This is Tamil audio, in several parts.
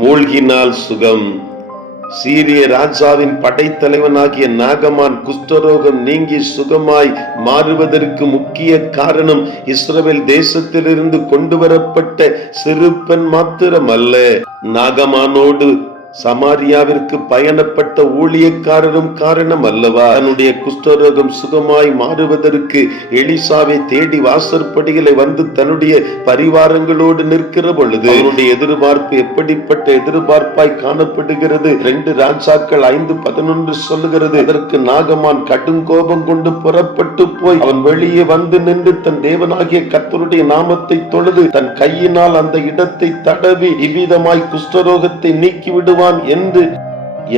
மூழ்கினால் சுகம். சீரிய ராஜாவின் படைத்தலைவனாகிய நாகமான் குஷ்டரோகம் நீங்கி சுகமாய் மாறுவதற்கு முக்கிய காரணம் இஸ்ரவேல் தேசத்திலிருந்து கொண்டு வரப்பட்ட சிறு பெண் மாத்திரமல்ல. நாகமானோடு சமாரியாவிற்கு பயணப்பட்ட ஊழியக்காரரும் காரணம் அல்லவா? தன்னுடைய குஷ்டரோகம் சுகமாய் மாறுவதற்கு எலிசாவை தேடி வாசற்படிகளை வந்து தன்னுடைய பரிவாரங்களோடு நிற்கிற பொழுது அவனுடைய எதிர்பார்ப்பு எப்படிப்பட்ட எதிர்பார்ப்பாய் காணப்படுகிறது? 2 ராஜாக்கள் 5:11 சொல்லுகிறது. அதற்கு நாகமான் கடும் கோபம் கொண்டு புறப்பட்டு போய் அவன் வெளியே வந்து நின்று தன் தேவனாகிய கர்த்தருடைய நாமத்தை தொழுது தன் கையினால் அந்த இடத்தை தடவி இவ்விதமாய் குஷ்டரோகத்தை நீக்கிவிடுவான் என்று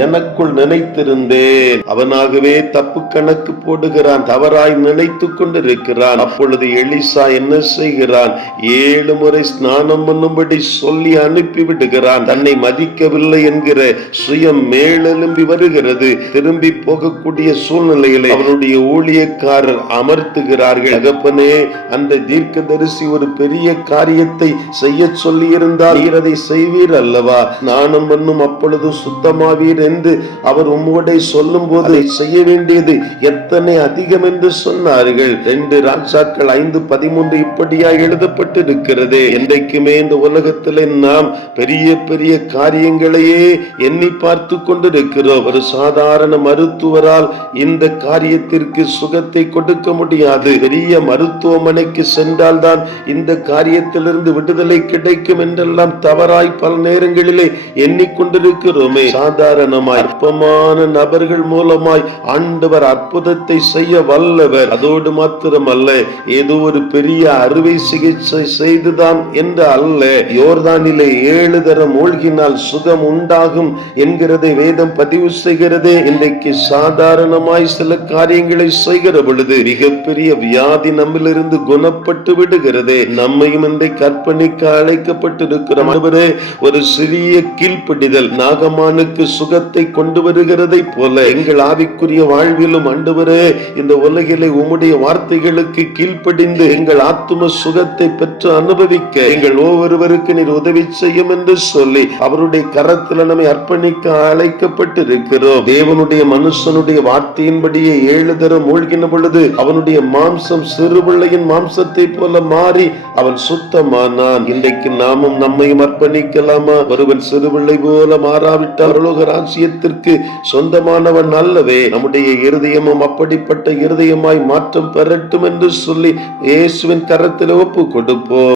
எனக்குள் நினைத்திருந்தேன். அவனாகவே தப்பு கணக்கு போடுகிறான், தவறாய் நினைத்து கொண்டிருக்கிறான். அப்பொழுது எலிசா என்ன செய்கிறான்? 7 முறை ஸ்நானம் பண்ணும்படி சொல்லி அனுப்பி விடுகிறான். தன்னை மதிக்கவில்லை என்கிற சுயம் மேலெலும்பி வருகிறது. திரும்பி போகக்கூடிய சூழ்நிலைகளை அவனுடைய ஊழியக்காரர் அமர்த்துகிறார்கள். தகப்பனே, அந்த தீர்க்கதரிசி ஒரு பெரிய காரியத்தை செய்ய சொல்லி இருந்தால் நீர் அதை செய்வீர் அல்லவா? ஸ்நானம் பண்ணும் அப்பொழுது சுத்தமாவீர் என்று அவர் உம்மோடே சொல்லும் போது செய்ய வேண்டியது எத்தனை அதிகம் என்று சொன்னார்கள். 2 ராஜாக்கள் 5:13 இப்படியா எழுதப்பட்டிருக்கிறது. என்றைக்குமே இந்த உலகத்திலே நாம் பெரிய பெரிய காரியங்களையே எண்ணி பார்த்து கொண்டிருக்கிறோம். ஒரு சாதாரண மருத்துவரால் இந்த காரியத்திற்கு சுகத்தை கொடுக்க முடியாது. பெரிய மருத்துவமனைக்கு சென்றால் தான் இந்த காரியத்திலிருந்து விடுதலை கிடைக்கும் என்றெல்லாம் தவறாய் பல நேரங்களிலே எண்ணிக்கொண்டிருக்கிறோமே. சாதாரண அற்பமான நபர்கள் மூலமாய் ஆண்டவர் அற்புதத்தை செய்ய வல்லவர். அதோடு மாத்திரமல்ல, ஏதோ ஒரு பெரிய அறுவை சிகிச்சை செய்துதான் என்று அல்ல. யோர்தானிலே 7 தரம் மூழ்கினால் சுகம் உண்டாகும் என்கிறதை வேதம் பதிவு செய்கிறது. இன்றைக்கு சாதாரணமாய் சில காரியங்களை செய்கிற பொழுது மிகப்பெரிய வியாதி நம்மிலிருந்து குணப்பட்டு விடுகிறது. நம்மையும் இன்றைக்கு அர்ப்பணிக்க அழைக்கப்பட்டிருக்கிறோம். ஒரு சிறிய கீழ்ப்படிதல் நாகமானுக்கு சுகத்தை கொண்டு வருகிறதை போல எங்கள் ஆவிக்குரிய வாழ்விலும் ஆண்டவரே, இந்த உலகிலே உம்முடைய வார்த்தைகளுக்கு கீழ்ப்படிந்து எங்கள் ஆத்தும சுகத்தை பெற்று அனுபவிக்க எங்கள் ஒவ்வொருவருக்கு நீர் உதவி செய்யும் என்று சொல்லி அவருடைய கரத்தில் நம்மை அர்ப்பணிக்க அழைக்கப்பட்டிருக்கிறோம். தேவனுடைய மனுஷனுடைய வார்த்தையின்படியே 7 தரம் மூழ்கின பொழுது அவனுடைய மாம்சம் சிறுபிள்ளையின் மாம்சத்தை போல மாறி அவன் சுத்தமானான். இன்றைக்கு நாமும் நம்மையும் அர்ப்பணிக்கலாமா? ஒருவன் சிறுபிள்ளை போல மாறாவிட்டால் ராஜ்யத்திற்கு சொந்தமானவன் அல்லவே. நம்முடைய இருதயமும் அப்படிப்பட்ட இருதயமாய் மாற்றம் பெறட்டும் என்று சொல்லி இயேசுவின் கரத்தில் ஒப்பு கொடுப்போம்.